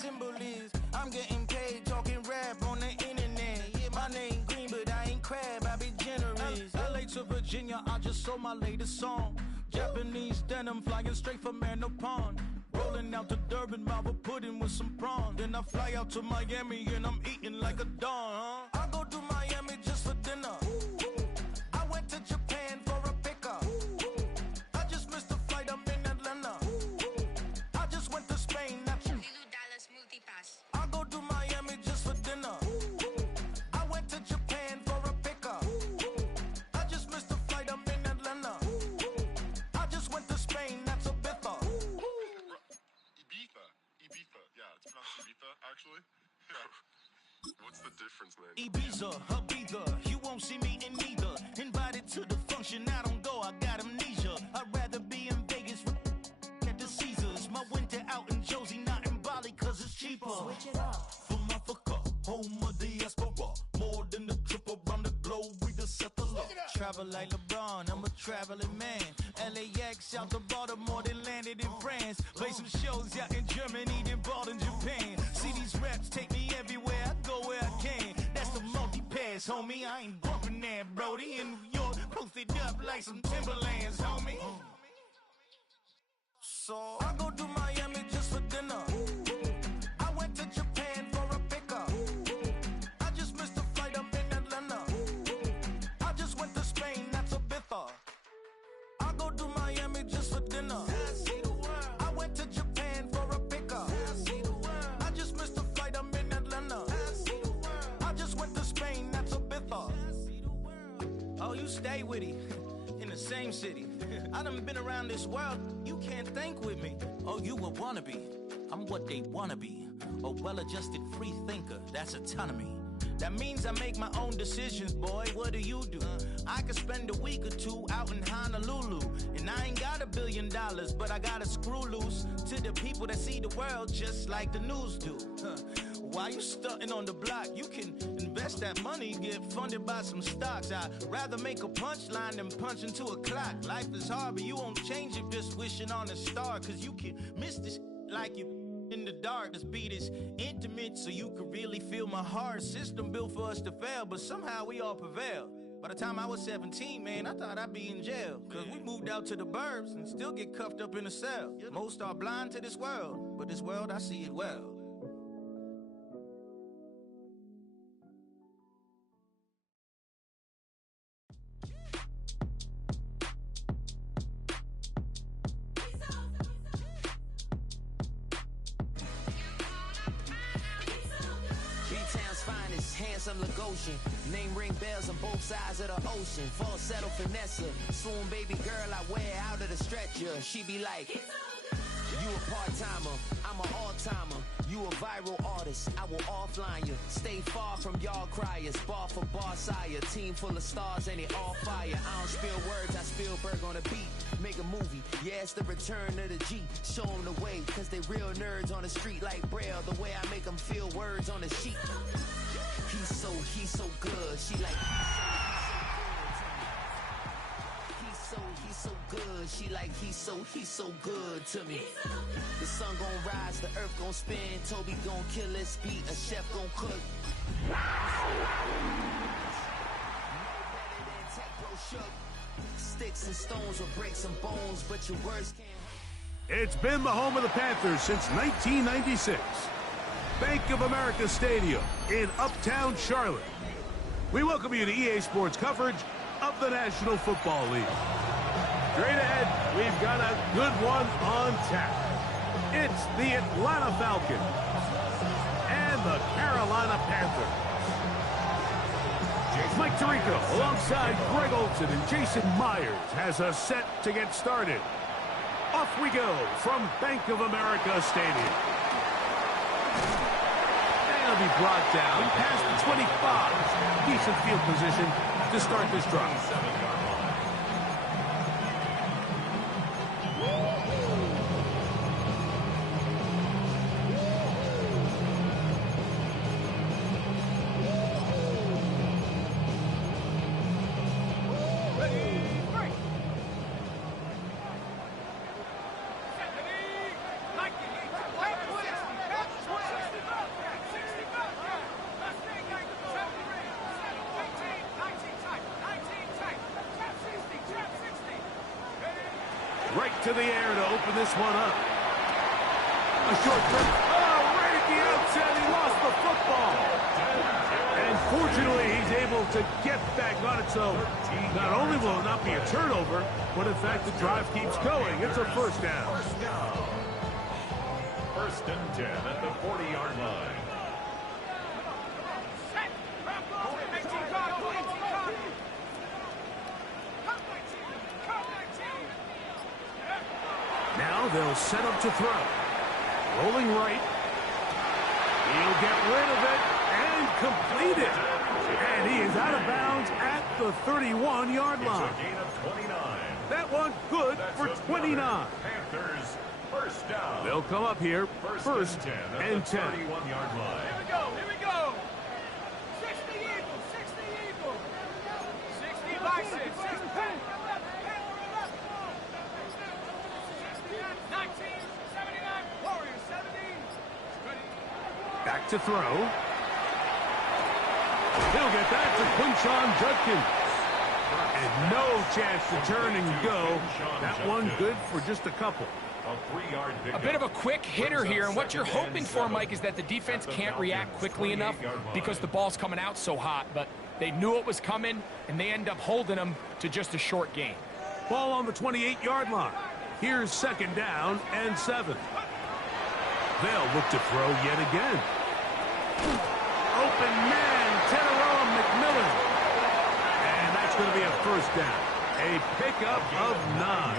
symbol is. I'm getting paid, talking rap on the internet. Yeah, my name green, but I ain't crab, I be generous. LA to Virginia, I just sold my latest song. Japanese denim, flying straight from Manapon. Rolling out to Durban, Marble pudding with some prawn. Then I fly out to Miami and I'm eating like a don, I go to Miami just for dinner. I went to Japan for a pickup. I just missed a flight, I'm in Atlanta. I just went to Spain, not you. Dallas Multipass. I go to Miami just for dinner. I went to Japan for a pickup. I just missed a flight, I'm in Atlanta. I just went to Spain, that's a Ibiza. Ibiza. Yeah, it's pronounced Ibiza, actually. What's the difference, man? Ibiza, Ibiza, you won't see me in neither. Invited to the function, I don't go, I got amnesia. I'd rather be in Vegas at the Caesars. My winter out in Josie, not in Bali, cause it's cheaper. Switch it up. From Africa, home of the diaspora. More than the trip around the globe, we the settler. Travel like LeBron, I'm a traveling man. LAX out to Baltimore, then landed in France. Play some shows out in Germany, then bought in Japan. See these raps take me everywhere, I go where I can. That's the multi-pass, homie, I ain't bumping that, Brody. In New York, posted up like some Timberlands, homie. So I go to Miami just for dinner. I went to Japan for a pickup. I just missed a flight, I'm in Atlanta. I just went to Spain, that's Ibiza. I go to Miami just for dinner. I went to Japan for a pickup. I just missed a flight, I'm in Atlanta. I just went to Spain, that's Ibiza. Oh, you stay with it. In the same city. I done been around this world, you can't think with me. Oh, you a wannabe, I'm what they wanna be. A well-adjusted free thinker, that's autonomy. That means I make my own decisions, boy, what do you do? I could spend a week or two out in Honolulu. And I ain't got $1 billion, but I got a screw loose to the people that see the world just like the news do. Why you stunting on the block? You can invest that money, get funded by some stocks. I'd rather make a punchline than punch into a clock. Life is hard, but you won't change it just wishing on a star. Cause you can miss this like you in the dark. This beat is intimate, so you can really feel my heart. System built for us to fail, but somehow we all prevail. By the time I was 17, man, I thought I'd be in jail. Cause we moved out to the burbs and still get cuffed up in a cell. Most are blind to this world, but this world, I see it well. Handsome Lagosian, name ring bells on both sides of the ocean. Falsetto finesse, swoon baby girl I wear out of the stretcher. She be like, you a part-timer, I'm an all-timer. You a viral artist, I will offline you. Stay far from y'all criers, bar for bar sire. Team full of stars and it all fire. I don't spill words, I Spielberg on a beat. Make a movie, yeah, it's the return of the G. Show them the way, cause they real nerds on the street like Braille. The way I make them feel words on the sheet. He's so good. She like, he's so good. She like, he's so good to me. The sun gon' rise, the earth gon' spin. Toby gon' kill this beat, a chef gon' cook. Sticks and stones will break some bones, but your words can't. It's been the home of the Panthers since 1996. Bank of America Stadium in Uptown Charlotte. We welcome you to EA Sports coverage of the National Football League. Straight ahead, we've got a good one on tap. It's the Atlanta Falcons and the Carolina Panthers. Mike Tirico alongside Greg Olson and Jason Myers has us set to get started. Off we go from Bank of America Stadium. It'll be brought down past the 25. Decent field position to start this drive. Right to the air to open this one up. A short throw. Oh, right at the outset, he lost the football. And fortunately, he's able to get back on it, so not only will it not be a turnover, but in fact, the drive keeps going. It's a first down. First and 10 at the 40-yard line. Now they'll set up to throw. Rolling right. He'll get rid of it and complete it. And he is out of bounds at the 31-yard line. It's a gain of 29. That one good for 29. Panthers first down. They'll come up here first and 10. 31-yard line. Here we go. 60 Eagles, 60 Eagles. 60 Bison, 60 Back to throw. He'll get that to Quinshon Judkins. And no chance to turn and go. That one good for just a couple. A bit of a quick hitter here, and what you're hoping for, Mike, is that the defense can't react quickly enough because the ball's coming out so hot, but they knew it was coming, and they end up holding them to just a short gain. Ball on the 28-yard line. Here's second down and 7. They'll look to throw yet again. Open man, Teteroa McMillan. And that's going to be a first down. A pickup of 9.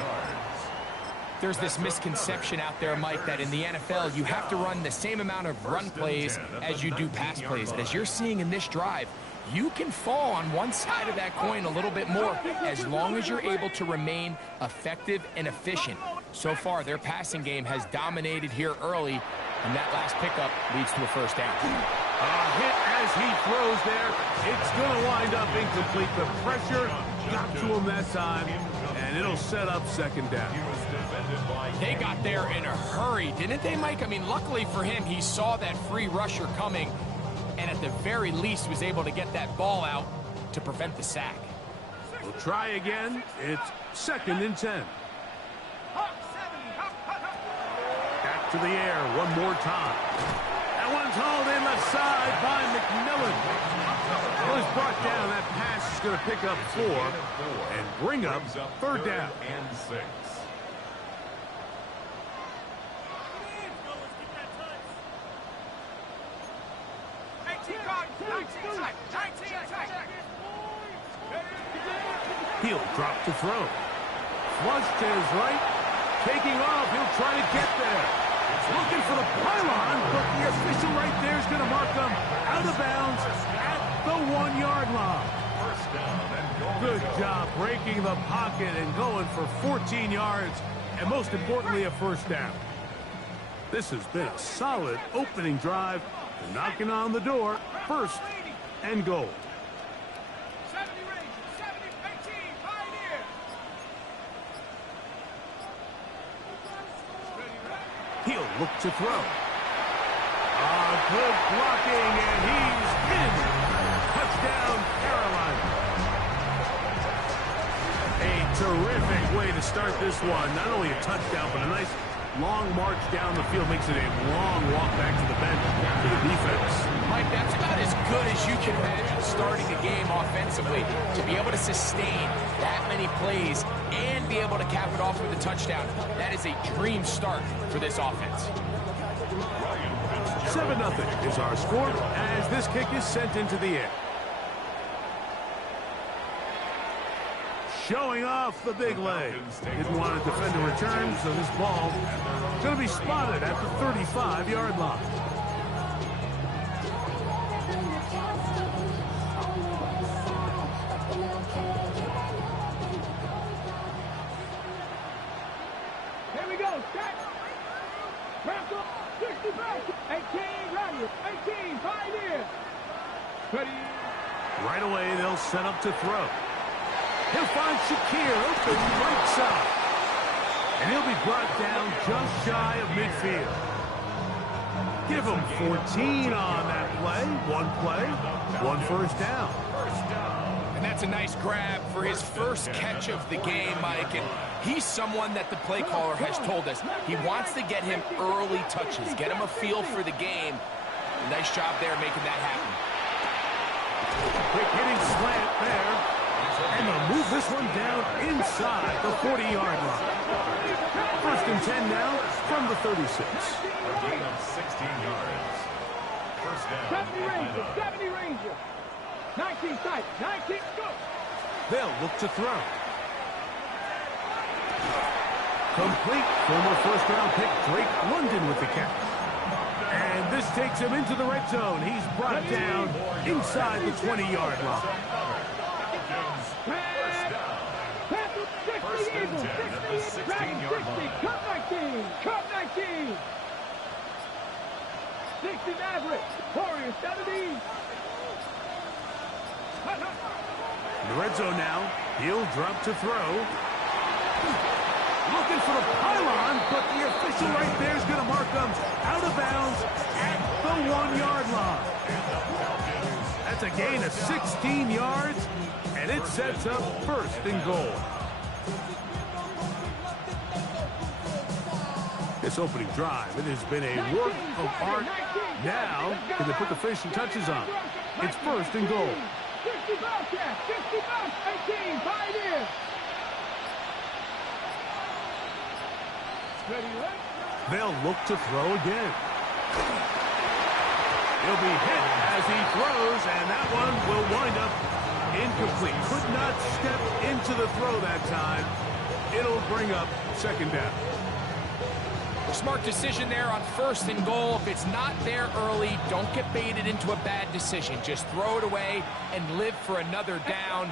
There's this misconception out there, Mike, that in the NFL you have to run the same amount of run plays as you do pass plays. As you're seeing in this drive, you can fall on one side of that coin a little bit more as long as you're able to remain effective and efficient. So far, their passing game has dominated here early, and that last pickup leads to a first down. A hit as he throws there. It's going to wind up incomplete. The pressure got to him that time, and it'll set up second down. They got there in a hurry, didn't they, Mike? I mean, luckily for him, he saw that free rusher coming, and at the very least was able to get that ball out to prevent the sack. We'll try again. It's second and 10. Back to the air one more time. That one's hauled in left side by McMillan. Well, he's brought down. That pass is going to pick up 4 and bring up third down. And 6. He'll drop to throw. Flush to his right. Taking off. He'll try to get there. Looking for the pylon, but the official right there is going to mark him out of bounds at the 1-yard line. Good job breaking the pocket and going for 14 yards, and most importantly, a first down. This has been a solid opening drive. They're knocking on the door. First and goal. 70 Rangers, 70, 18, Pioneer. He'll look to throw. Good blocking, and he's in. Touchdown, Carolina. A terrific way to start this one. Not only a touchdown, but a nice long march down the field. Makes it a long walk back to the bench for the defense. Mike, that's about as good as you can imagine starting a game offensively. To be able to sustain that many plays and be able to cap it off with a touchdown, that is a dream start for this offense. 7-0 is our score as this kick is sent into the air. Showing off the big leg. Didn't want to defend a return, so this ball is going to be spotted at the 35-yard line. Here we go. Set. Press up. 60 back. 18 ready. 18 Pioneer. Ready. Right away, they'll set up to throw. He'll find Shakir open right side. And he'll be brought down just shy of midfield. Give him 14 on that play. One first down. And that's a nice grab for his first catch of the game, Mike. And he's someone that the play caller has told us he wants to get him early touches, get him a feel for the game. Nice job there making that happen. Quick hitting slant there. And they'll move this one down inside the 40-yard line. First and 10 now from the 36. A gain of 16 yards. First down. 70 Ranger. 19 tight. 19, go. They'll look to throw. Complete. Former first-round pick Drake London with the catch. And this takes him into the red zone. He's brought down inside the 20-yard line. First and 10 at the 16-yard line. Cut 19. Cut 19. 60 Maverick. Warriors 70. In the red zone now. He'll drop to throw. Looking for the pylon, but the official right there is going to mark him out of bounds at the 1-yard line. That's a gain of 16 yards, and it sets up first and goal. This opening drive, it has been a work of art. Now, can they put the finishing touches on? It's first and goal. 60 Bobcats, 60 Bobs, 18, Pioneers. They'll look to throw again. He'll be hit as he throws, and that one will wind up incomplete. Could not step into the throw that time. It'll bring up second down. Smart decision there on first and goal. If it's not there early, don't get baited into a bad decision. Just throw it away and live for another down.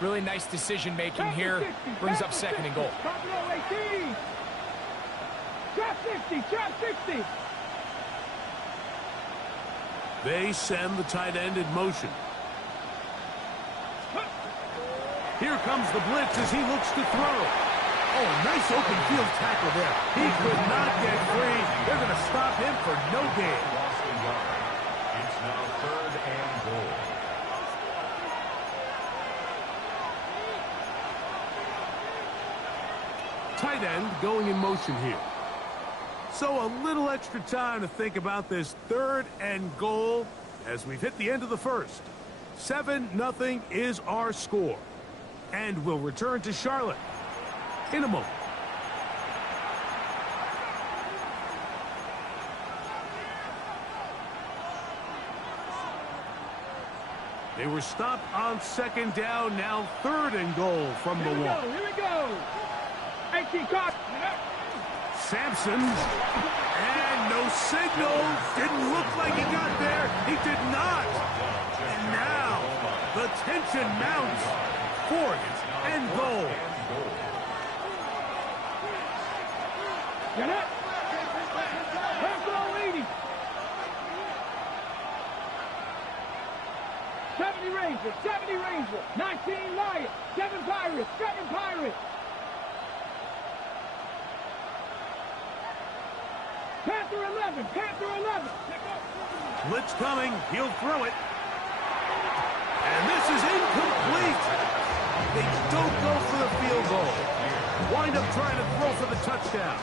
Really nice decision making here. Brings up second and goal. Trap 60, trap 60. They send the tight end in motion. Here comes the blitz as he looks to throw. Oh, nice open field tackle there. He could not get free. They're going to stop him for no gain. Lost a yard. It's now third and goal. Tight end going in motion here. So a little extra time to think about this third and goal as we've hit the end of the first. 7-0 is our score. And we'll return to Charlotte in a moment. They were stopped on second down, now third and goal from the one. Here we go. 18 caught. Sampson, and no signal. Didn't look like he got there. He did not. And now the tension mounts. Fourth and goal. Get it. Let's go, 80. 70 Ranger, 70 Ranger. 19 Lion, 7 Pirates, 7 Pirates. Panther 11, Panther 11. Blitz coming. He'll throw it. And this is incomplete. They don't go for the field goal. Wind up trying to throw for the touchdown.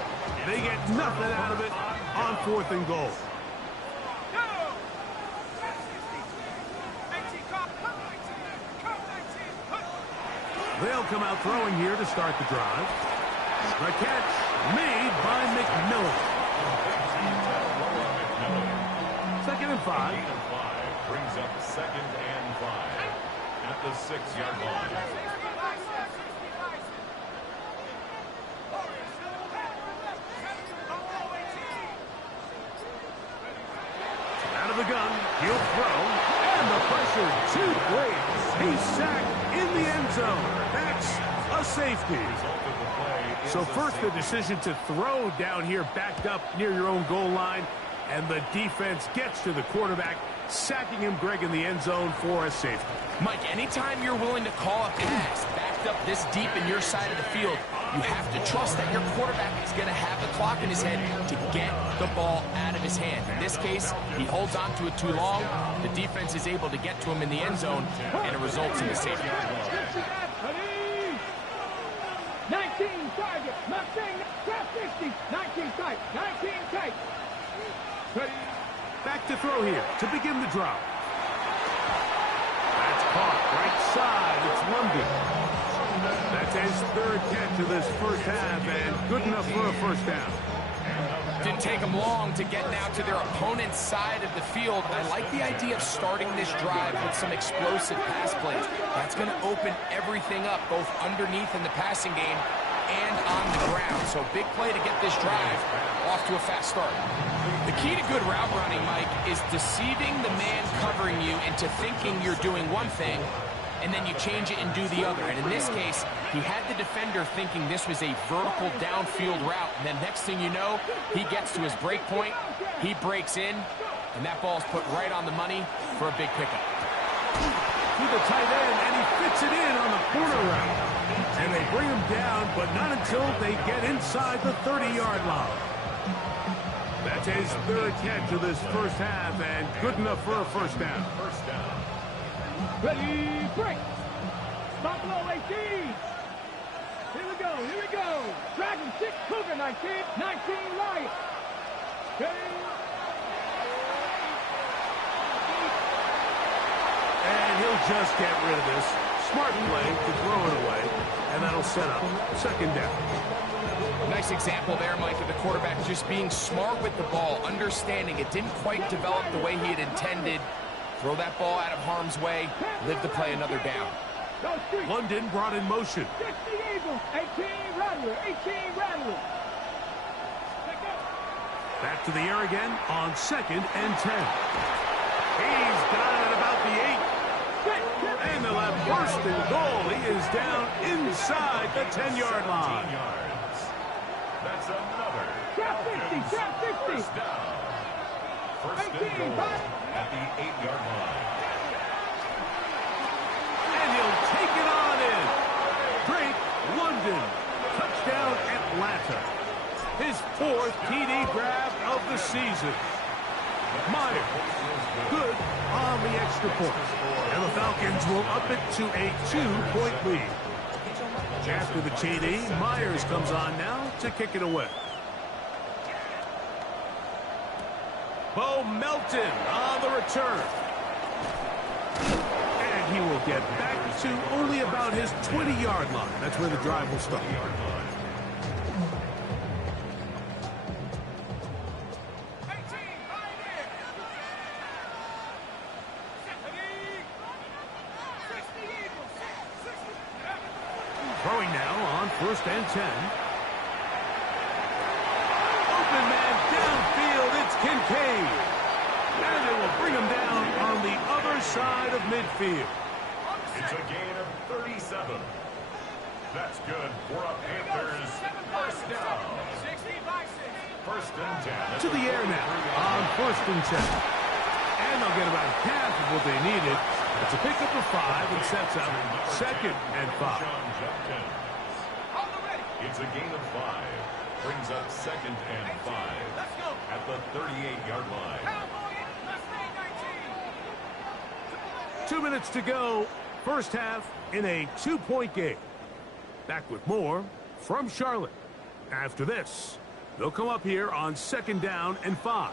They get nothing out of it on fourth and goal. They'll come out throwing here to start the drive. The catch made by McMillan. Second and 5. Brings up second and 5 at the 6-yard line. Out of the gun, he'll throw, and the pressure too great. He's sacked in the end zone. That's a safety. So first the decision to throw down here backed up near your own goal line, and the defense gets to the quarterback, sacking him, Greg, in the end zone for a safety. Mike, anytime you're willing to call a pass backed up this deep in your side of the field, you have to trust that your quarterback is going to have the clock in his head to get the ball out of his hand. In this case, he holds on to it too long. The defense is able to get to him in the end zone, and it results in a safety. 19 target, Mustang, 50, 19 tight, 19 tight. Back to throw here to begin the drop. That's caught right side. It's London. That's his third catch of this first half, and good enough for a first down. Didn't take them long to get now to their opponent's side of the field. I like the idea of starting this drive with some explosive pass plays. That's going to open everything up, both underneath in the passing game and on the ground. So big play to get this drive off to a fast start. The key to good route running, Mike, is deceiving the man covering you into thinking you're doing one thing, and then you change it and do the other. And in this case, he had the defender thinking this was a vertical downfield route. And then next thing you know, he gets to his break point, he breaks in, and that ball's put right on the money for a big pickup. To the tight end, and he fits it in on the corner route. And they bring him down, but not until they get inside the 30-yard line. That's his third catch of this first half, and good enough for a first down. First down. Ready, break. Buffalo 18. Here we go, here we go. Dragon 6, Cougar 19, 19 Lion. And he'll just get rid of this. Smart play to throw it away, and that'll set up second down. Nice example there, Mike, of the quarterback just being smart with the ball, understanding it didn't quite develop the way he had intended. Throw that ball out of harm's way, live to play another down. London brought in motion. 60 Eagles, 18 Rattler, 18 Rattler. Back to the air again on second and 10. He's got it at about the 8. And they'll have first and goal. He is down inside the 10-yard line. That's another. Trap 50, trap 50. First down. First and goal at the 8-yard line. And he'll take it on in. Drake London. Touchdown Atlanta. His fourth TD grab of the season. Myers, good on the extra point. And the Falcons will up it to a 2-point lead. After the TD, Myers comes on now to kick it away. Bo Melton on the return. And he will get back to only about his 20-yard line. That's where the drive will start. Throwing now on first and 10. Open man downfield, it's Kincaid. And they will bring him down on the other side of midfield. It's a gain of 37. That's good for a Panthers first down. 60 by 6. First and 10. To the air now on first and 10. And they'll get about half of what they needed. It's a pickup of 5 and sets up second and 5. It's a gain of 5. Brings up second and 5 at the 38-yard line. 2 minutes to go. First half in a 2-point game. Back with more from Charlotte. After this, they'll come up here on second down and 5.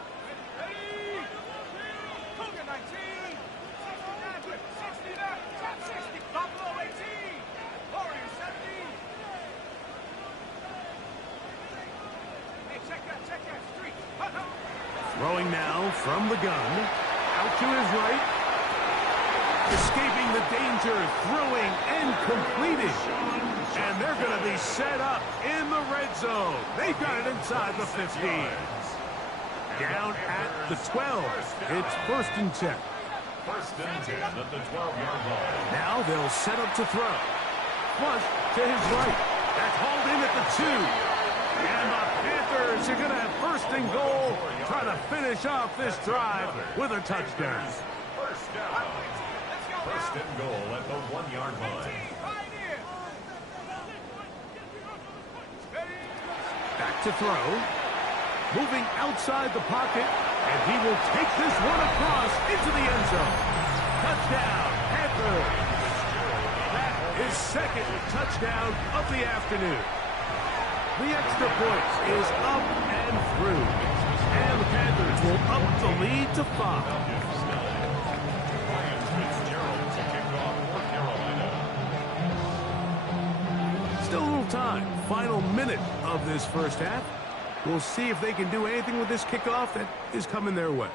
Throwing now from the gun. Out to his right. Escaping the danger. Throwing and completing. And they're going to be set up in the red zone. They've got it inside the 15. Down at the 12. It's first and 10. First and 10 at the 12-yard line. Now they'll set up to throw. Flush to his right. That's hauled in at the 2. And the Panthers are going to have first and goal, try to finish off this drive with a touchdown. First down. First and goal at the 1-yard line. to throw. Moving outside the pocket, and he will take this one across into the end zone. Touchdown, Panthers. That is second touchdown of the afternoon. The extra point is up and through. And the Panthers will up the lead to 5. Still a little time. Final minute of this first half. We'll see if they can do anything with this kickoff that is coming their way.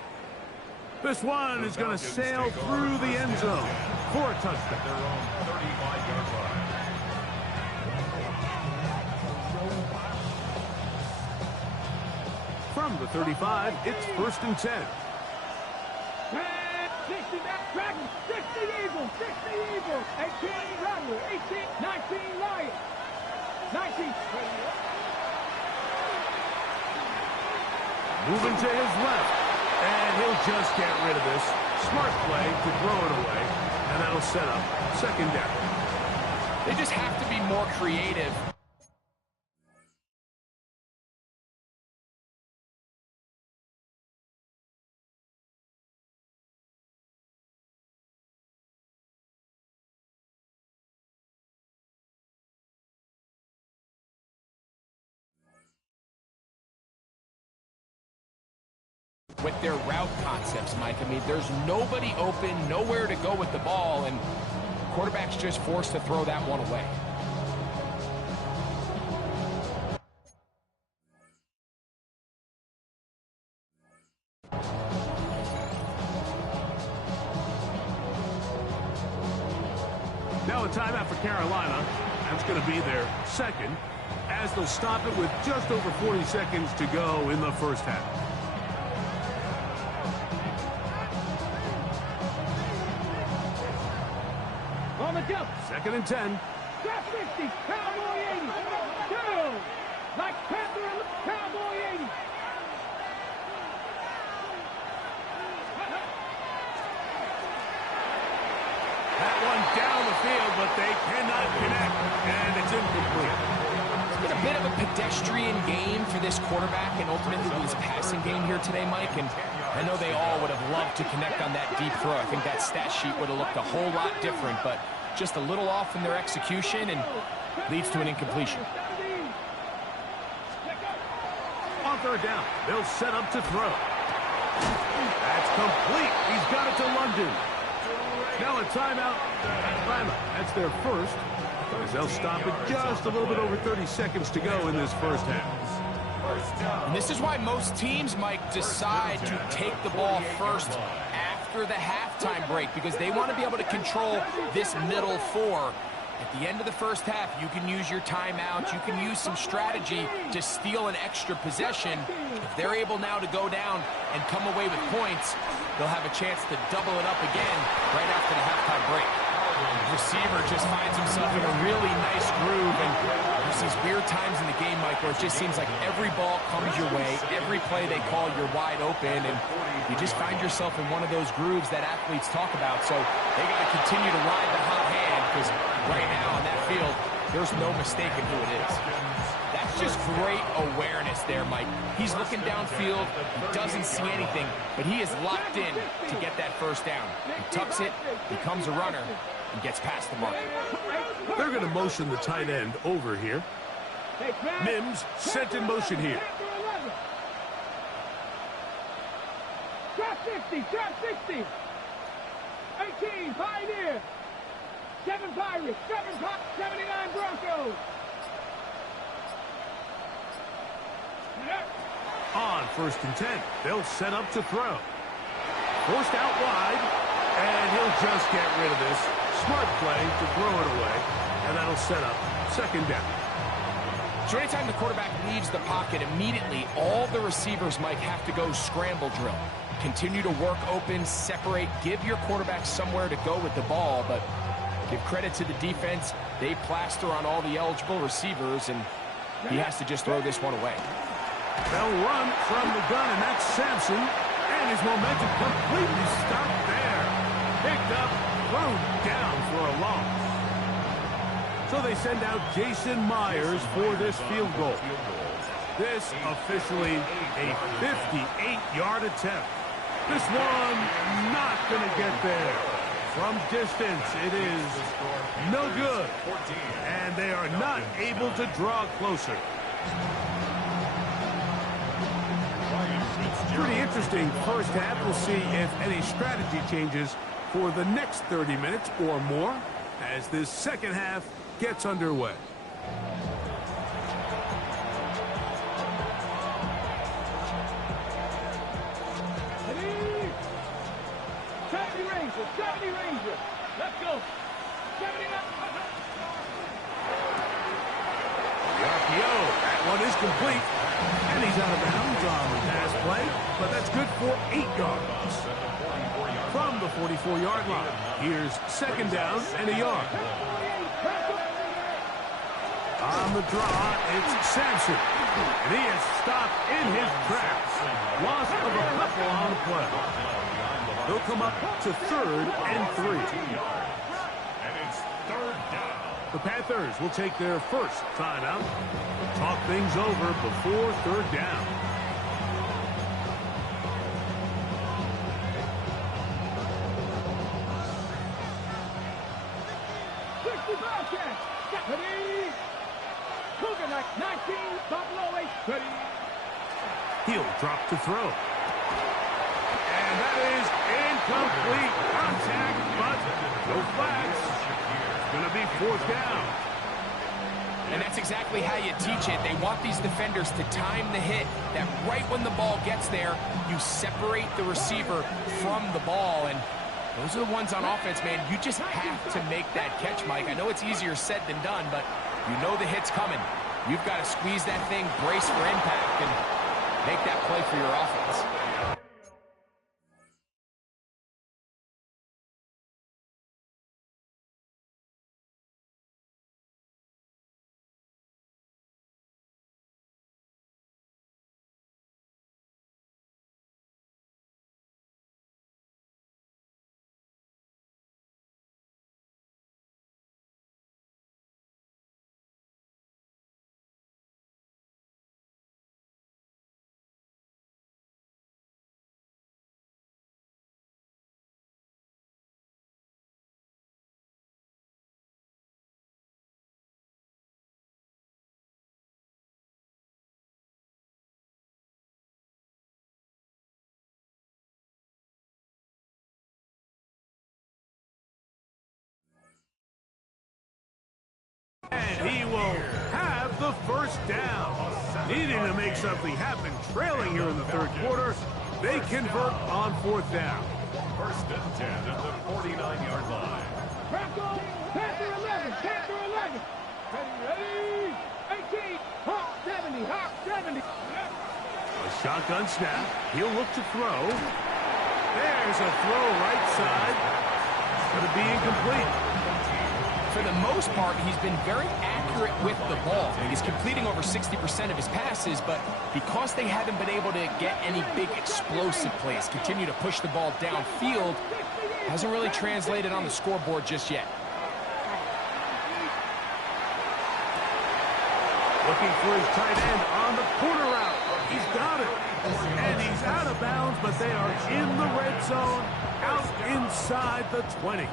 This one is going to sail through the end zone for a touchdown. Their own 35-yard line. From the 35, it's 1st and 10. 60 back, Dragons, 60 Eagles, 18 Rattler, 19 Lions, 19. Moving to his left, and he'll just get rid of this. Smart play to throw it away, and that'll set up 2nd down. They just have to be more creative. With their route concepts, Mike. I mean, there's nobody open, nowhere to go with the ball, and quarterback's just forced to throw that one away. Now a timeout for Carolina. That's going to be their second, as they'll stop it with just over 40 seconds to go in the first half. On the jump. 2nd and 10. Drop 60, Cowboy 80. Two. Like Panther and Cowboy 80. That one down the field, but they cannot connect, and it's incomplete. It's been a bit of a pedestrian game for this quarterback and ultimately his passing game here today, Mike. And I know they all would have loved to connect on that deep throw. I think that stat sheet would have looked a whole lot different, but just a little off in their execution and leads to an incompletion. On 3rd down, they'll set up to throw. That's complete. He's got it to London. Now a timeout. Atlanta. That's their first, as they'll stop it just a little bit over 30 seconds to go in this first half. And this is why most teams, Mike, decide to take the ball first after the halftime break, because they want to be able to control this middle four. At the end of the first half, you can use your timeout, you can use some strategy to steal an extra possession. If they're able now to go down and come away with points, they'll have a chance to double it up again right after the halftime break. The receiver just finds himself in a really nice groove, and there's these weird times in the game, Mike, where it just seems like every ball comes your way, every play they call, you're wide open, and you just find yourself in one of those grooves that athletes talk about. So they got to continue to ride the hot hand, because right now on that field, there's no mistaking who it is. That's just great awareness there, Mike. He's looking downfield, he doesn't see anything, but he is locked in to get that first down. He tucks it, becomes a runner, and gets past the marker. They're going to motion the tight end over here. Mims sent in motion here. Drop 60, drop 60. 18, Pioneer. 7 Pirates, 79 Broncos. On 1st and 10, they'll set up to throw. Forced out wide, and he'll just get rid of this. Smart play to throw it away, and that'll set up 2nd down. So anytime the quarterback leaves the pocket, immediately all the receivers might have to go scramble drill. Continue to work open, separate, give your quarterback somewhere to go with the ball, but give credit to the defense. They plaster on all the eligible receivers, and he has to just throw this one away. They'll run from the gun, and that's Sampson, and his momentum completely stopped there. Picked up, thrown down for a loss. So they send out Jason Myers for this field goal. This officially a 58-yard attempt. This one not going to get there. From distance, it is no good. And they are not able to draw closer. Pretty interesting first half. We'll see if any strategy changes for the next 30 minutes or more as this second half gets underway. Gravity Ranger. Let's go. 70 up. The RPO. That one is complete. And he's out of bounds on the pass play, but that's good for 8 yards. From the 44-yard line, here's second down and a yard. On the draw, it's Sampson. And he is stopped in his tracks. Loss of a couple on the play. They'll come up to 3rd and 3. And it's 3rd down. The Panthers will take their first timeout. Talk things over before 3rd down. Ready? Cougar 19, Buffalo 8. Ready? He'll drop to throw. And that is incomplete contact, but no flags. It's going to be 4th down. And that's exactly how you teach it. They want these defenders to time the hit, that right when the ball gets there, you separate the receiver from the ball. And those are the ones on offense, man. You just have to make that catch, Mike. I know it's easier said than done, but you know the hit's coming. You've got to squeeze that thing, brace for impact, and make that play for your offense. And he will have the first down. Needing to make something happen, trailing here in the 3rd quarter. They convert on 4th down. 1st and 10 at the 49-yard line. Panther 11, Panther 11. Ready? 18, Hawk 70, Hawk 70. A shotgun snap. He'll look to throw. There's a throw right side. Going to be incomplete. For the most part, he's been very accurate with the ball. He's completing over 60% of his passes, but because they haven't been able to get any big explosive plays, continue to push the ball downfield, hasn't really translated on the scoreboard just yet. Looking for his tight end on the corner route. He's got it. And he's out of bounds, but they are in the red zone, out inside the 20.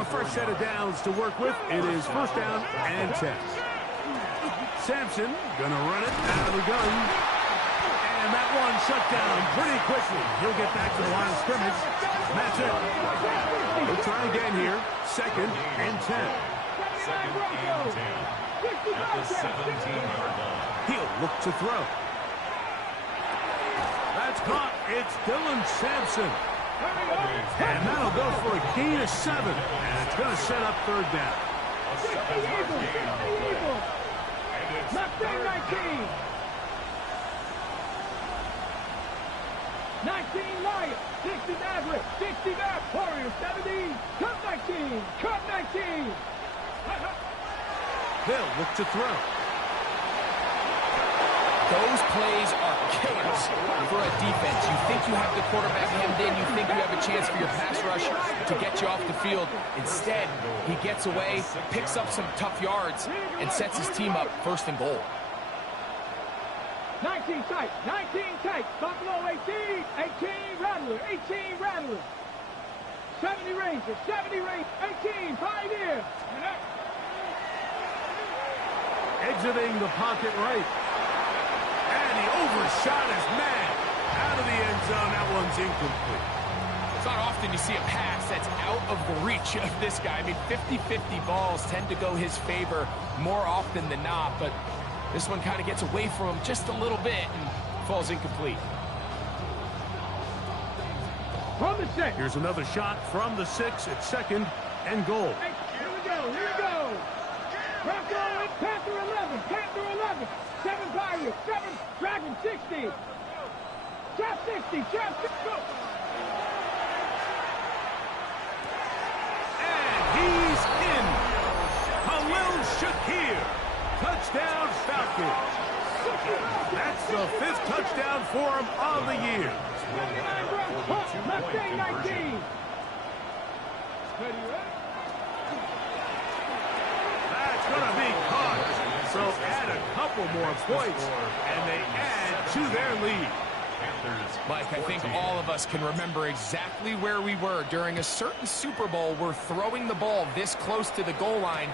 A fresh set of downs to work with. It is 1st down and 10. Sampson gonna run it out of the gun. And that one shut down pretty quickly. He'll get back to the line of scrimmage. That's it. We'll try again here. 2nd and 10. 2nd and 10 at the 17-yard line. He'll look to throw. That's caught. It's Dylan Sampson. And that'll go for a gain of 7. And it's going to set up 3rd down. A 7-yard gain on the play. And it's 3rd 19. 19 Lions, 60 Maverick, 60 back, Warrior 70, cut 19, cut 19. They'll look to throw. Those plays are killers for a defense. You think you have the quarterback hemmed in. You think you have a chance for your pass rush to get you off the field. Instead, he gets away, picks up some tough yards, and sets his team up 1st and goal. 19 tight, 19 tight, Buffalo 18, 18 Rattler, 18 Rattler. 70 Ranger, 70 Ranger, 18 Pioneer. Exiting the pocket right. And he overshot his man. Out of the end zone, that one's incomplete. It's not often you see a pass that's out of the reach of this guy. I mean, 50-50 balls tend to go his favor more often than not, but this one kind of gets away from him just a little bit and falls incomplete. From the 6. Here's another shot from the 6 at second and goal. Here we go, here we go. Bronco, Panther 11, Panther 11. 7 Pirates, 7 Dragon 60. Trap 60, Trap 60. Go. And he's in. Khalil Shakir. Touchdown Falcons. That's the 5th touchdown for him on the year. 79 Bronco, Mustang 19. That's going to be caught. So add a couple more points, and they add to their lead. Mike, I think all of us can remember exactly where we were during a certain Super Bowl where throwing the ball this close to the goal line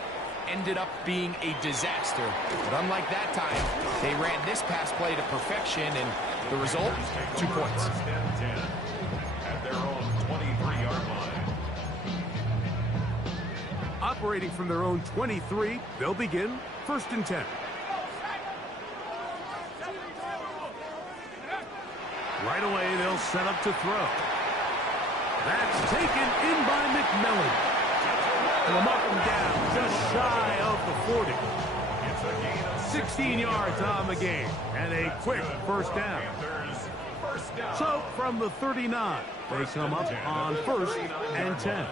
ended up being a disaster. But unlike that time, they ran this pass play to perfection, and the result, 2 points. At their own 23-yard line. Operating from their own 23, they'll begin 1st and 10. Right away, they'll set up to throw. That's taken in by McMillan. And they'll mark him down just shy of the 40. It's a gain of 16 yards on the game, and a quick first down. first down. So, from the 39, they come up on 1st and 10.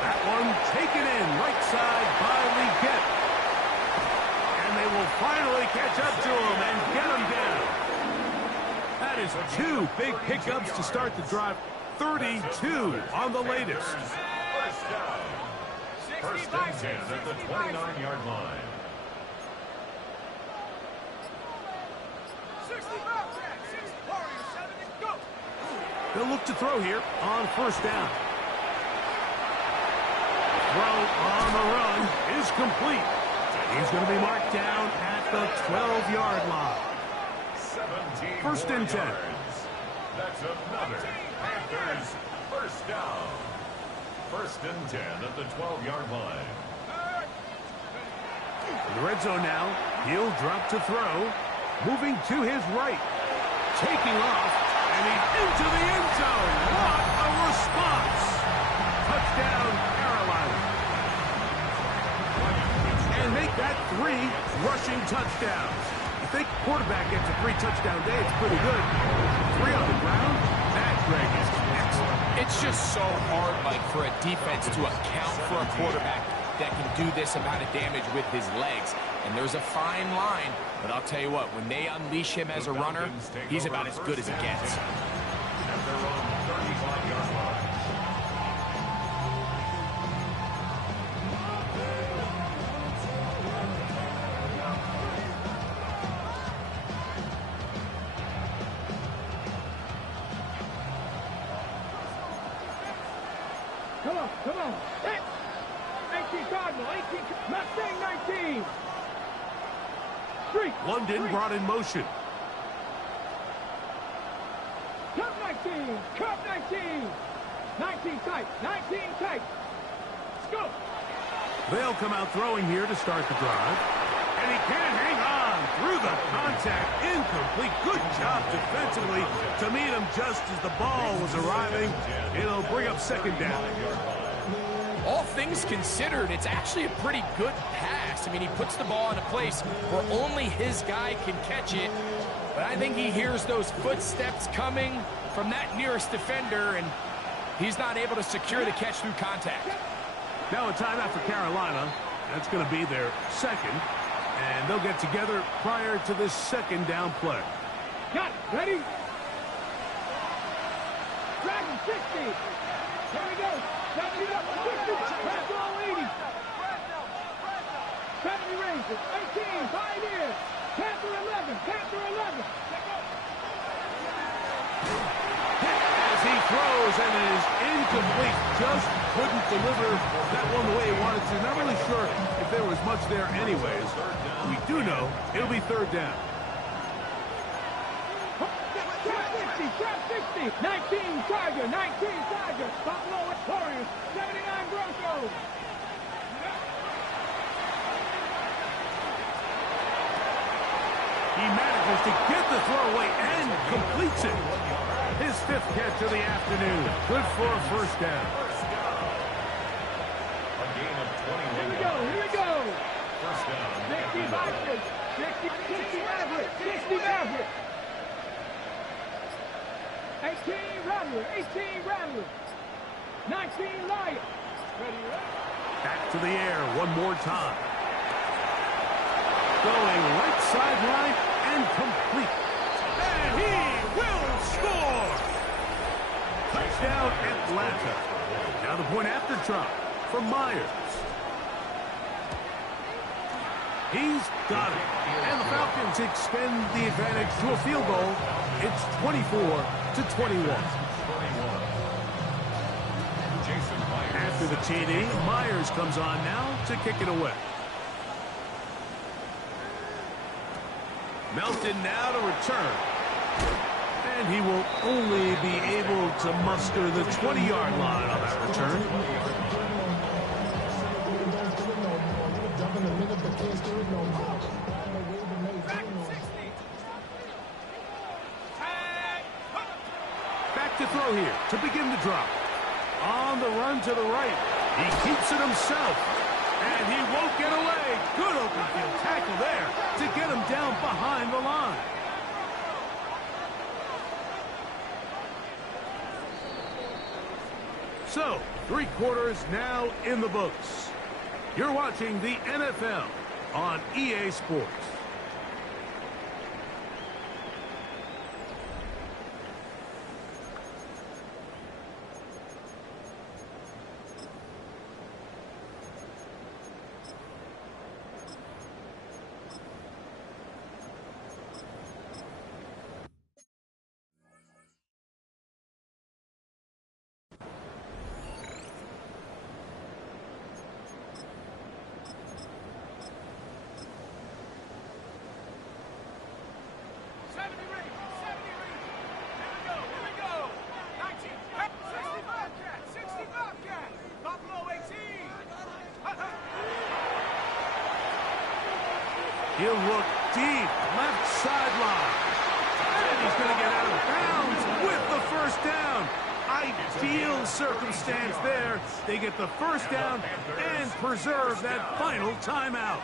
That one taken in right side by Leggett. And they will finally catch up to him and get him down. That is 2 big pickups to start the drive. 32 on the latest. First down. 1st and 10 at the 29-yard line. They'll look to throw here on 1st down. Throw on the run is complete. He's going to be marked down at the 12-yard line. 1st and 10. That's another Panthers first down. 1st and 10 at the 12-yard line. In the red zone now, he'll drop to throw. Moving to his right. Taking off, and he's into the end zone. What a response. Touchdown, Carolina. And make that 3 rushing touchdowns. You think quarterback gets a 3-touchdown day, it's pretty good. 3 on the ground, that, Greg, is excellent. It's just so hard, Mike, for a defense to account for a quarterback that can do this amount of damage with his legs. And there's a fine line, but I'll tell you what, when they unleash him as a runner, he's about as good as it gets. At their own 35-yard line. Come on. 18 Cardinal, 18, Mustang 19. Street. London brought in motion. Cup 19, Cup 19. 19 tight, 19 tight. Let's go. They'll come out throwing here to start the drive. And he can't hang on through the contact. Incomplete. Good job defensively to meet him just as the ball was arriving. It'll bring up 2nd down. All things considered, it's actually a pretty good pass. I mean, he puts the ball in a place where only his guy can catch it. But I think he hears those footsteps coming from that nearest defender, and he's not able to secure the catch through contact. Now a timeout for Carolina. That's going to be their 2nd. And they'll get together prior to this 2nd down play. Got it. Ready? Dragon 60. Here we go. 70 up, 60, back row 80. 70 Rangers, 18, Pioneers, Panther 11, Panther 11. As he throws and it is incomplete. Just couldn't deliver that one the way he wanted to. Not really sure if there was much there anyways. We do know it'll be third down. Trap 60, 19 Tiger, 19 Tiger, Buffalo Warriors, 79 Broncos. He manages to get the throw away and completes it. His fifth catch of the afternoon. Good for a first down. A gain of 21 Here we yards. go. First down. 60 Vikings, 60 Maverick, 60 Maverick. 18 Rattler, 18 Rattler. 19 Lion. Ready, Back to the air one more time. Going right sideline and complete. And he will score! Touchdown Atlanta. Now the point after try from Myers. He's got it. And the Falcons extend the advantage to a field goal. It's 24-21. After the TD, Myers comes on now to kick it away. Melton now to return. And he will only be able to muster the 20-yard line on that return. Back to throw here to begin the drop. On the run to the right. He keeps it himself. And he won't get away. Good open field tackle there to get him down behind the line. So, 3 quarters now in the books. You're watching the NFL on EA Sports. He'll look deep, left sideline. And he's going to get out of bounds with the first down. Ideal circumstance there. They get the first down and preserve that final timeout.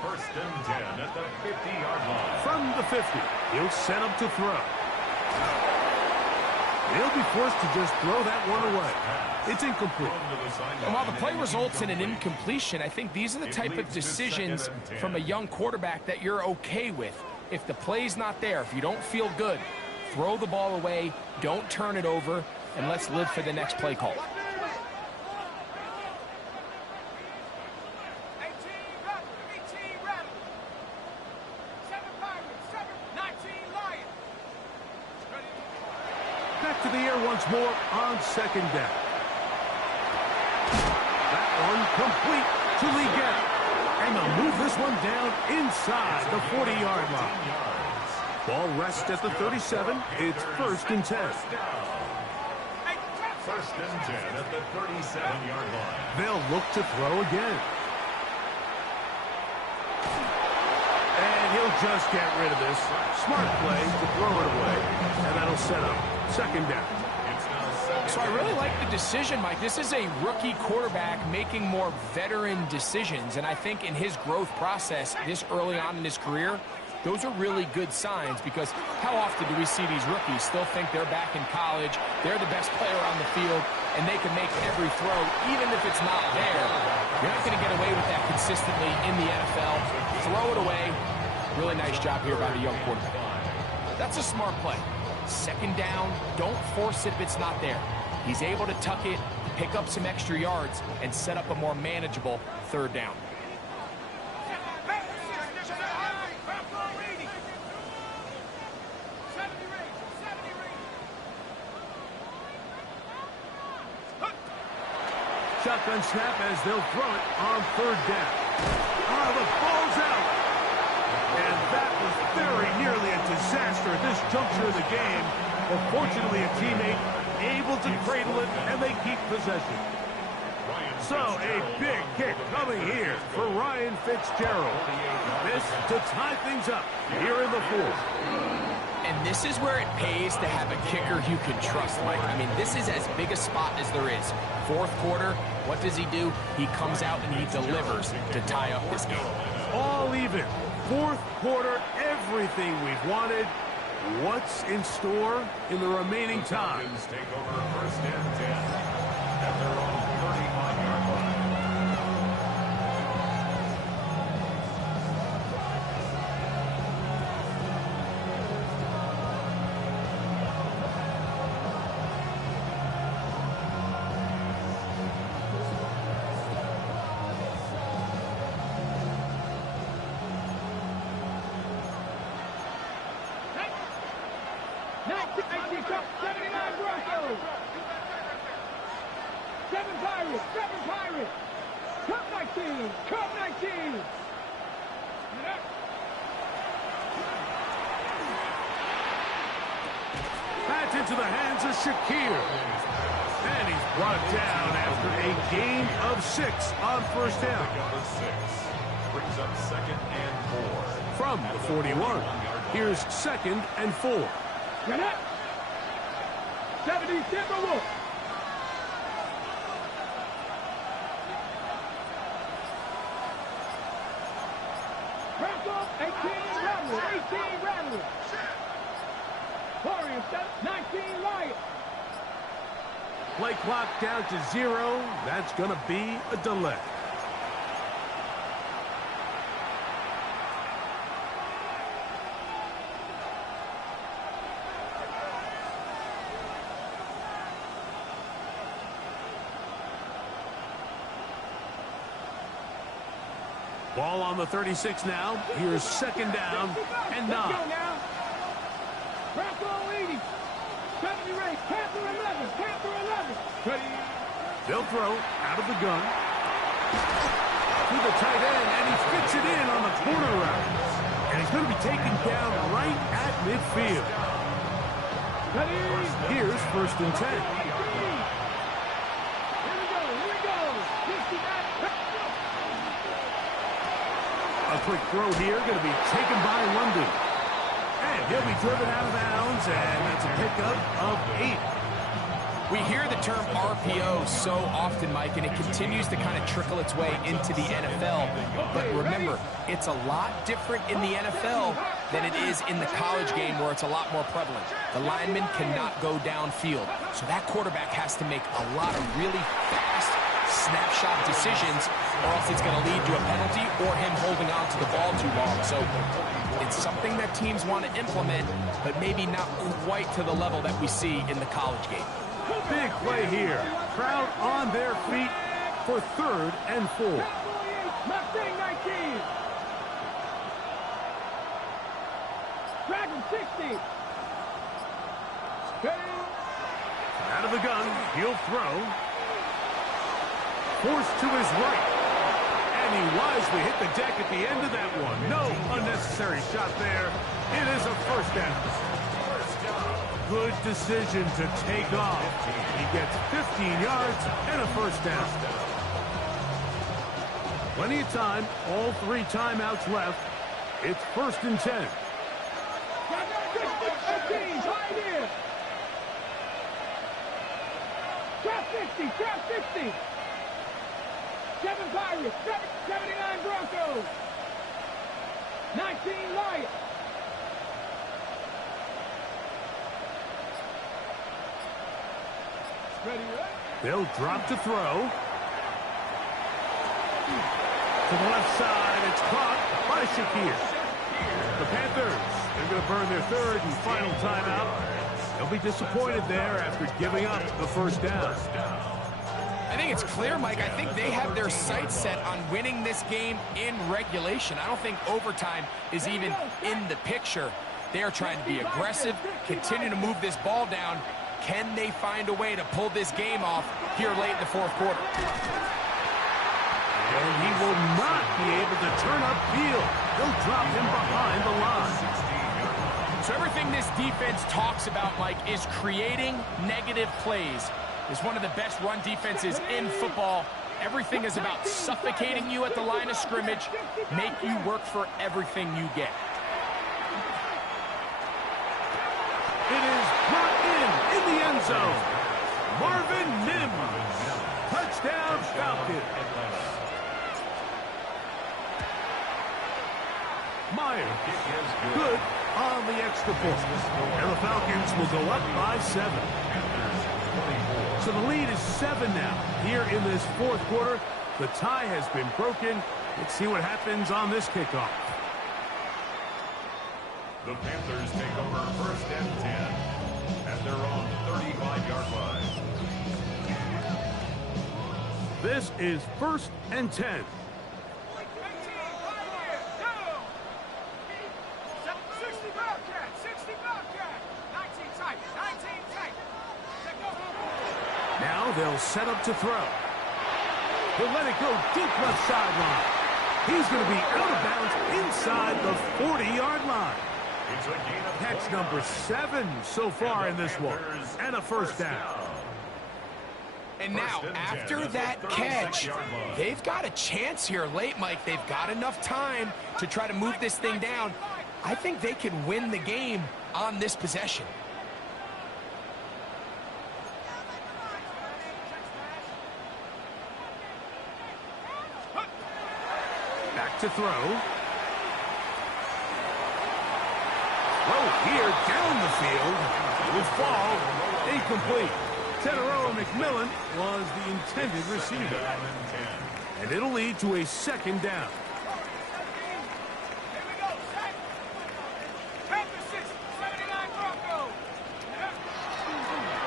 First and 10 at the 50-yard line. From the 50, he'll set up to throw. He'll be forced to just throw that one away. It's incomplete. And while the play results in an incompletion, I think these are the type of decisions from a young quarterback that you're okay with. If the play's not there, if you don't feel good, throw the ball away, don't turn it over, and let's live for the next play call. Back to the air once more on second down. That one complete to Leggett. And they'll move this one down inside the 40-yard line. Ball rests at the 37. It's first and 10. First and 10 at the 37-yard line. They'll look to throw again. And he'll just get rid of this. Smart play to throw it away. And that'll set up second down. So I really like the decision, Mike. This is a rookie quarterback making more veteran decisions. And I think in his growth process this early on in his career, those are really good signs, because how often do we see these rookies still think they're back in college, they're the best player on the field, and they can make every throw, even if it's not there. You're not going to get away with that consistently in the NFL. Throw it away. Really nice job here by the young quarterback. That's a smart play. Second down, don't force it if it's not there. He's able to tuck it, pick up some extra yards, and set up a more manageable third down. Shotgun snap as they'll throw it on third down. Oh, the ball's out. And that was very nearly a disaster at this juncture of the game. But fortunately, a teammate able to cradle it, and they keep possession. So, a big kick coming here for Ryan Fitzgerald. This to tie things up here in the fourth. And this is where it pays to have a kicker you can trust, Mike. I mean, this is as big a spot as there is. Fourth quarter, what does he do? He comes out and he delivers to tie up this game. All even. Fourth quarter, everything we've wanted. What's in store in the remaining time? Take over first and 10 at their own 35-yard line. That's into the hands of Shakir. And he's brought down after a gain of 6 on first down. Brings up second and 4. From the 41, here's second and 4. Get up. 70 Timberwolves. Broncos, 18 Rattle. 18 Rattle. Warriors, 19 Lions. Play clock down to 0. That's going to be a delay. Ball on the 36 now. Here's second down and 9. Bronco 80. 70 Ray. Panther 11. Panther 11. Ready. They'll throw out of the gun. To the tight end, and he fits it in on the corner route. And he's going to be taken down right at midfield. Ready. Here's first and 10. A quick throw here, going to be taken by London. And he'll be driven out of bounds, and that's a pickup of 8. We hear the term RPO so often, Mike, and it continues to kind of trickle its way into the NFL. But remember, it's a lot different in the NFL than it is in the college game where it's a lot more prevalent. The lineman cannot go downfield, so that quarterback has to make a lot of really fast snapshot decisions, or else it's going to lead to a penalty or him holding on to the ball too long. So it's something that teams want to implement, but maybe not quite to the level that we see in the college game. Big play here. Crowd on their feet for third and 4. Mustang 19. Dragon 60. Out of the gun, he'll throw. Forced to his right. And he wisely hit the deck at the end of that one. No unnecessary shot there. It is a first down. Good decision to take off. He gets 15 yards and a first down. Plenty of time. All 3 timeouts left. It's first and 10. Trap 60. Trap 60. 7 Pirates. 79 Broncos. 19 Lions. They'll drop to throw. To the left side, it's caught by Shakir. The Panthers, they're going to burn their third and final timeout. They'll be disappointed there after giving up the first down. I think it's clear, Mike. I think they have their sights set on winning this game in regulation. I don't think overtime is even in the picture. They are trying to be aggressive, continue to move this ball down. Can they find a way to pull this game off here late in the fourth quarter? And he will not be able to turn upfield. They'll drop him behind the line. So everything this defense talks about, Mike, is creating negative plays. It's one of the best run defenses in football. Everything is about suffocating you at the line of scrimmage, make you work for everything you get. It is brought in the end zone. Marvin Mims. Touchdown, Falcons. Myers. Good on the extra point. And the Falcons will go up by 7. So the lead is 7 now. Here in this fourth quarter, the tie has been broken. Let's see what happens on this kickoff. The Panthers take over 1st and 10 at their own 35-yard line. This is 1st and 10. 60 Bobcat, 60 Bobcat, 19 tight, 19 tight. Now they'll set up to throw. He'll let it go deep left sideline. He's going to be out of bounds inside the 40-yard line. It's a gain of Catch number 7 so far in this one. And a first down. And now, after that catch, they've got a chance here late, Mike. They've got enough time to try to move this thing down. I think they can win the game on this possession. Back to throw. Throw here down the field. Will fall. Incomplete. Teteroa McMillan was the intended receiver. And it'll lead to a second down.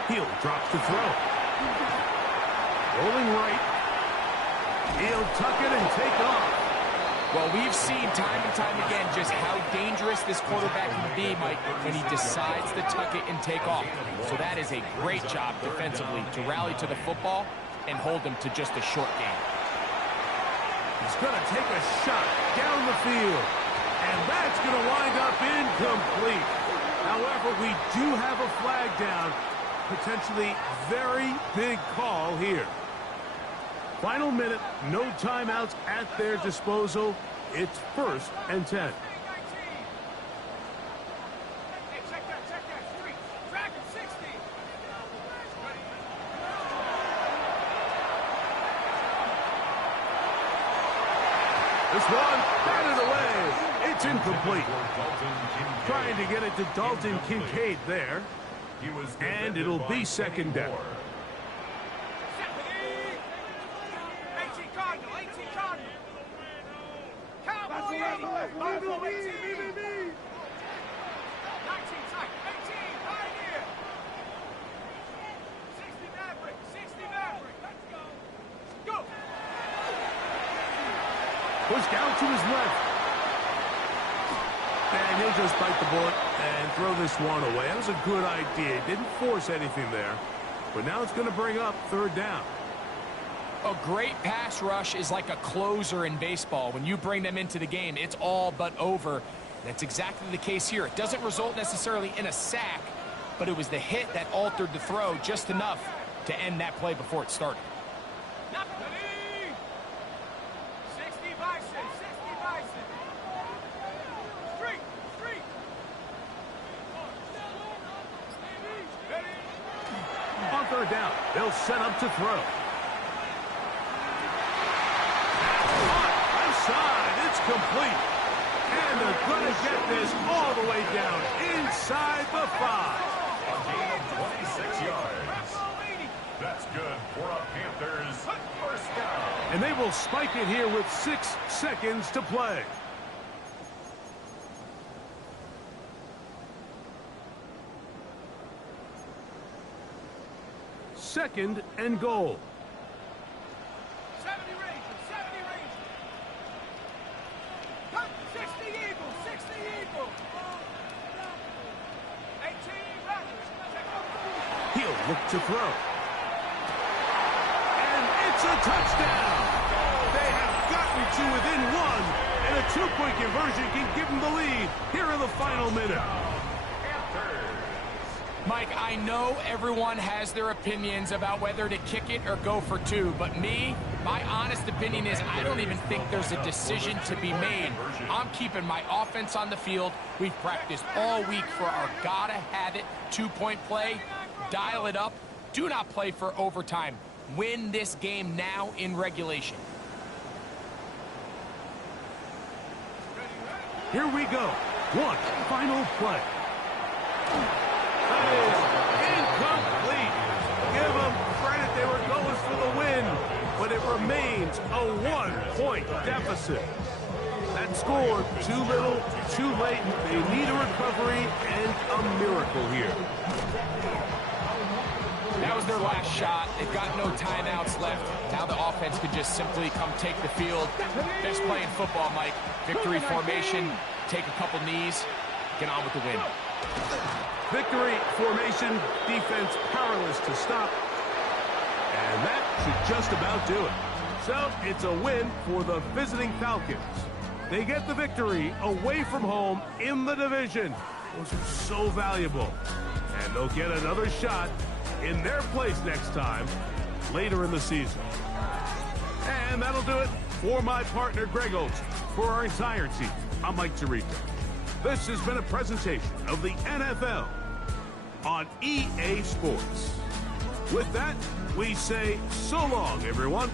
Hill drops to throw. Rolling right. He'll tuck it and take off. Well, we've seen time and time again just how dangerous this quarterback can be, Mike, when he decides to tuck it and take off. So that is a great job defensively to rally to the football and hold him to just a short game. He's going to take a shot down the field. And that's going to wind up incomplete. However, we do have a flag down. Potentially very big call here. Final minute, no timeouts at their disposal. It's 1st and 10. Hey, check that, 3. Dragon 60. This one, batted away. It's incomplete. Trying to get it to Dalton Kincaid there. And it'll be second down. 18 Cardinal, 18 Cardinal. Cowboy 80. Buffalo 18. 19 tight, 18 Pioneer. 60 Maverick, 60 Maverick. Let's go. Go. Pushed out to his left. And he'll just bite the bullet and throw this one away. That was a good idea. Didn't force anything there. But now it's going to bring up 3rd down. A great pass rush is like a closer in baseball. When you bring them into the game, it's all but over. That's exactly the case here. It doesn't result necessarily in a sack, but it was the hit that altered the throw just enough to end that play before it started. 60 Bison, 60 Bison. Street. On 3rd down, they'll set up to throw. Outside, it's complete. And they're going to get this all the way down inside the 5. A gain of 26 yards. That's good for a Panthers first down. And they will spike it here with 6 seconds to play. Second and goal. look to throw. And it's a touchdown! They have gotten to within one, and a two-point conversion can give them the lead here in the final minute. Mike, I know everyone has their opinions about whether to kick it or go for two, but my honest opinion is I don't even think there's a decision to be made. I'm keeping my offense on the field. We've practiced all week for our gotta-have-it two-point play. Dial it up. Do not play for overtime. Win this game now in regulation. Here we go. One final play. That is incomplete. Give them credit. They were going for the win, but it remains a one-point deficit. That score, too little, too late. They need a recovery and a miracle here. That was their last shot. They've got no timeouts left. Now the offense can just simply come take the field. Best play in football, Mike. Victory formation, take a couple knees, get on with the win. Victory formation, defense powerless to stop. And that should just about do it. So it's a win for the visiting Falcons. They get the victory away from home in the division. Those are so valuable. And they'll get another shot in their place next time, later in the season. And that'll do it for my partner, Greg Olsen. For our entire team, I'm Mike Tirico. This has been a presentation of the NFL on EA Sports. With that, we say so long, everyone.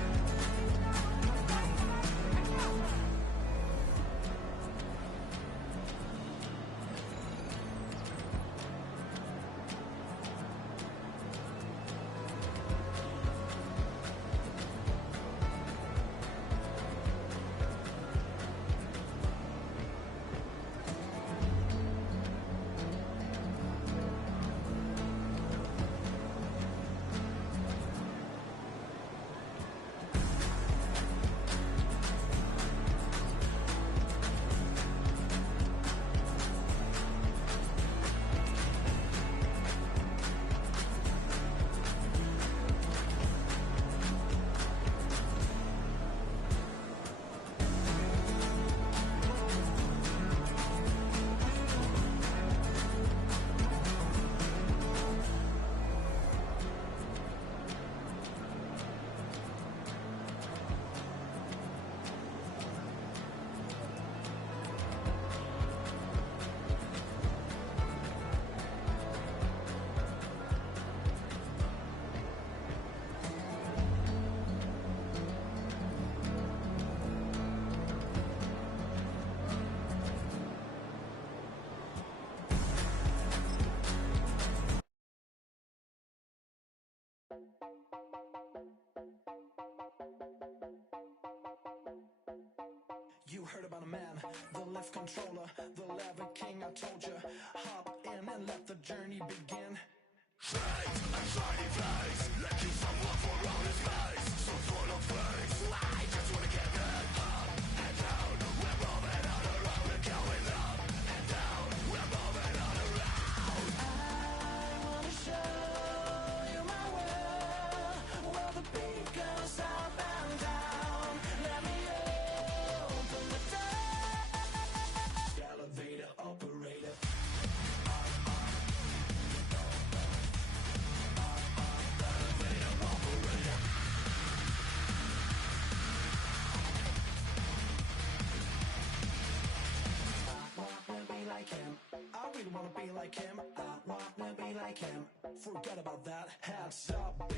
You heard about a man, the lift controller, the lever king. I told you, hop in and let the journey begin. Straight and shiny face, let you someone for all his face. So full of face, I just wanna get it up and down. We're moving on around and going up and down. We're moving on around. I wanna show you my world, where the beat goes up and down. Let me open the door. Elevator operator. I really wanna be like him. I wanna be like him. Forget about that. Hands up.